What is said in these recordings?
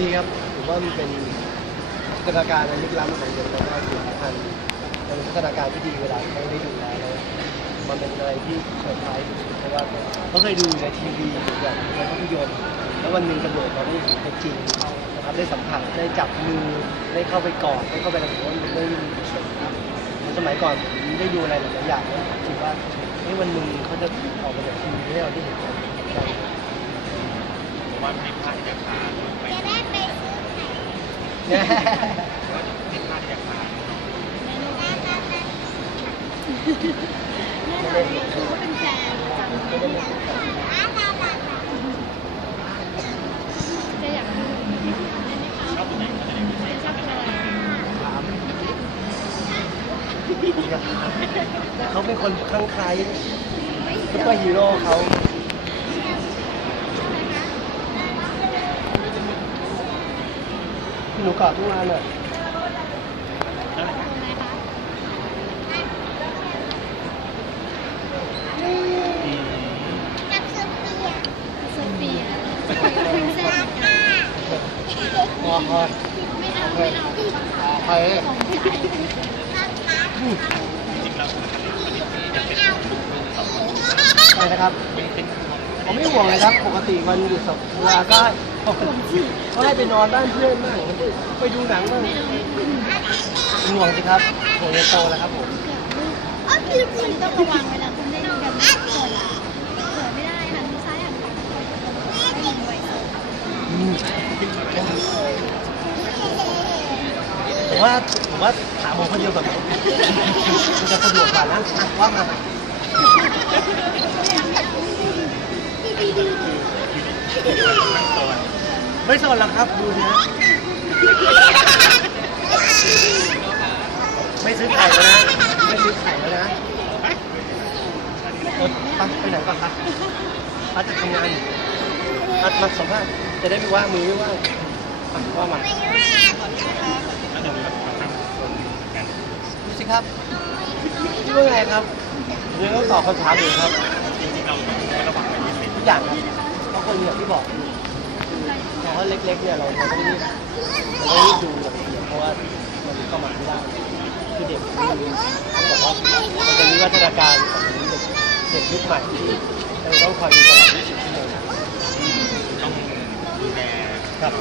ดีครับผมว่ามันเป็นพัฒนาการอันลึกล้ำของเด็กแล้วก็สิ่งสำคัญเป็นพัฒนาการที่ดีเวลาเขาได้ดูแลแล้วมันเป็นอะไรที่เซอร์ไพรส์เพราะว่าเขาเคยดูในทีวีหรือแบบในภาพยนตร์แล้ววันหนึ่งกระโดดมาได้เห็นจริงนะครับได้สัมผัสได้จับมือได้เข้าไปกอดได้เข้าไปอะไรผมว่ามันเป็นเรื่องที่มีประโยชน์สมัยก่อนผมได้ดูอะไรหลายๆอย่างแล้วผมคิดว่าเฮ้ยวันหนึ่งเขาจะออกมาจากทีวีให้เราได้เห็นกัน ว่าไม่พลาดที่จะพาลูกไปจะได้ไปซื้อไข่เนี่ยว่าไม่พลาดที่จะพาแม่เราถือว่าเป็นแฟนจำไม่ได้จะอยากดูชอบตัวไหนตัวไหนพิเศษชอบอะไรเขาเป็นคนคลั่งไคล้ซุปเปอร์ฮีโร่เขา หนูกอดทุกวันอะแล้วอะไรนะตัวอะไรคะอืมกับเฟียโซเฟียเป็นแฟนกันพอพอไม่เอาไม่เอาใครขอเป็นสองคนใครนะครับเป็นเป็นห่วงผมไม่ห่วงเลยครับ ปกติวันหยุดสัปดาห์ก็ ก็ให้ไปนอนบ้านเพื่อนบ้างไปดูหนังบ้างห่วงสิครับห่วงจะโตแล้วครับผมคุณต้องระวังเวลาคุณเล่นกันนะเกิดเกิดไม่ได้หันซ้ายหันขวาไม่มีไว้ผมว่าผมว่าถามผมคนเดียวแบบมันจะสะดวกกว่านะว่ามาทั้ว ไม่สนหรอกครับดูนะไม่ซื้อไข่แล้วนะไม่ซื้อไข่แล้วนะไปไปไหนก่อนครับอาจจะทำงานอัดมาสัมภาษณ์จะได้ไม่ว่ามือไม่ว่างอะว่ามาดูสิครับคิดว่าไงครับเดี๋ยวต้องตอบคำถามอยู่ครับทุกอย่างครับ เพราะคนอย่างที่บอกเพราะว่าเล็กๆเนี่ยเราเราต้องรีบเราต้องรีบดูอย่างเดียวเพราะว่ามันเข้ามาไม่ได้คือเด็กไม่รู้ต้องบอกว่ามันเป็นวิวัฒนาการของเด็กเด็กยุคใหม่ที่เราต้องคอยดูตลอด24ชั่วโมงต้องดูแลครับ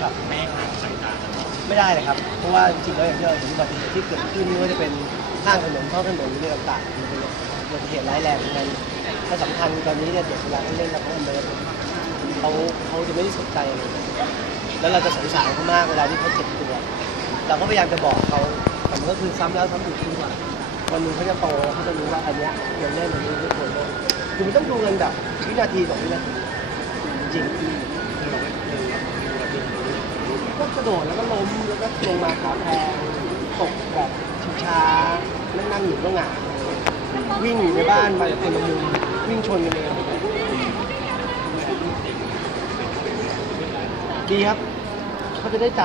ครับไม่ให้ห่างสายตาไม่ได้เลยครับ เพราะว่าจริงๆแล้วอย่างที่เราเห็นอุบัติเหตุที่เกิดขึ้นไม่ว่าจะเป็นข้างถนนท้องถนนหรืออะไรต่างๆมันเป็นอุบัติเหตุร้ายแรงในและสำคัญตอนนี้เนี่ยเด็กเวลาเขาเล่นแล้วเขาเลิฟ เขาเขาจะไม่ได้สนใจอะไรเลยแล้วเราจะสงสารเขามากเวลาที่เขาเจ็บตัวเราก็พยายามจะบอกเขาแต่มันก็คือซ้ำแล้วซ้ำอีกทุกวันวันหนึงเขาจะโตแล้วเขาจะรู้ว่าอันเนี้ยควรเล่นอันนี้ไม่ควรเล่นคือมันต้องดูกันแบบวินาทีต่อวินาทีจริงก็กระโดดแล้วก็ล้มแล้วก็ลงมาขาแพงตกแบบช้าๆนั่งนั่งอยู่ก็หงายวิ่งอยู่ในบ้านไปคนละมุมวิ่งชนกันเอง ดีครับเขาจะได้จ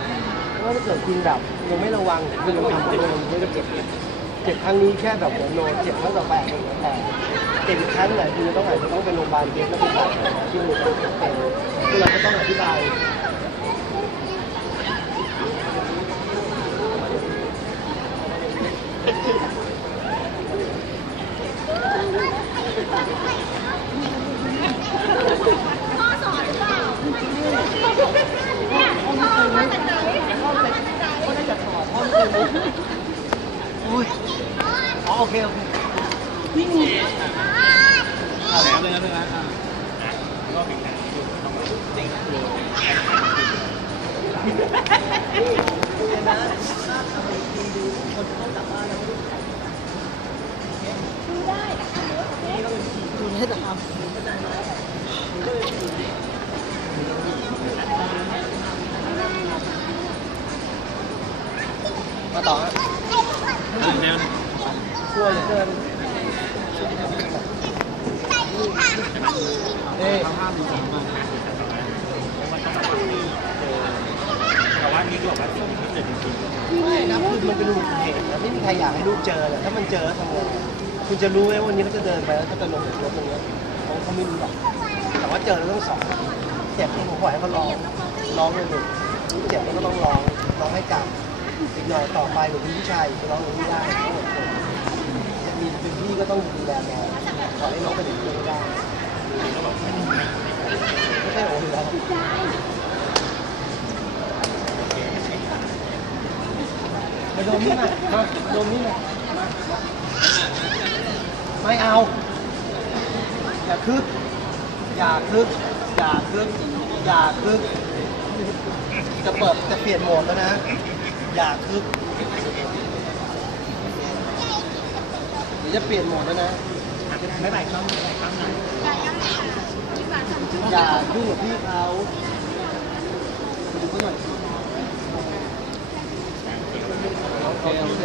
ำเพราะว่าถ้าเกิดคุณแบบยังไม่ระวังคุณยังทำอะไรมันก็จะเจ็บเจ็บครั้งนี้แค่แบบหัวโนเจ็บครั้งต่อไปหัวแตกเจ็บอีกครั้งไหนคุณจะต้องอาจจะต้องไปโรงพยาบาลเย็บแล้วคุณบาดแผลที่มือเป็นคือเราก็ต้องอธิบาย พ่อสอนหรือเปล่าเนี่ยพ่อมาจากไหนพ่อมาจากไหน ก็น่า จะถอดพ่อไม่เคยรู้อุ้ยอ๋อโอเคโอเควิ่งแล้วเลยนะเลยนะก็เป็นการดู ต้องจริงดูคนต้องกลับบ้านแล้วดูได้คุณให้ตามมาต่อฮะแล้วกลัวเหลือเกินเอ๊ะห้ามมีสามวันมันต้องระวังแต่ว่านี่ก็บอกว่าสิ่งที่เกิดจริงไม่นะคือมันเป็นอุบัติเหตุนะไม่มีใครอยากให้ลูกเจอเลยถ้ามันเจอแล้วทำไงคุณจะรู้ไหมวันนี้เขาจะเดินไปแล้วเขาจะลงจากรถตรงนี้เขาเขาไม่รู้หรอกแต่ว่าเจอแล้วต้องสอนเจ็บที่ผมปล่อยให้เขาร้องเหยียบแล้วเขาก็เหยีร้องเลยหนูเจ็บแล้วก็ต้องร้องร้องให้จับ อีกหน่อยต่อไปหนูเป็นผู้ชายหนูจะร้องหนูไม่ได้ต้องอดทนมีเป็นพี่ก็ต้องดูแลน้องขอให้น้องเป็นอย่างนี้ได้ไม่ใช่โอ้ยแล้วมาดมนี่มามาดมนี่มามาไม่เอา อย่าคึก อย่าคึก อย่าคึก อย่าคึก จะเปิดจะเปลี่ยนโหมดแล้วนะ อย่าคึกเดี๋ยวจะเปลี่ยนโหมดแล้วนะไม่ไปช่องไม่ไปช่องไหนอย่ายุ่งกับพี่เขาดูเขาหน่อยโอเคโอเค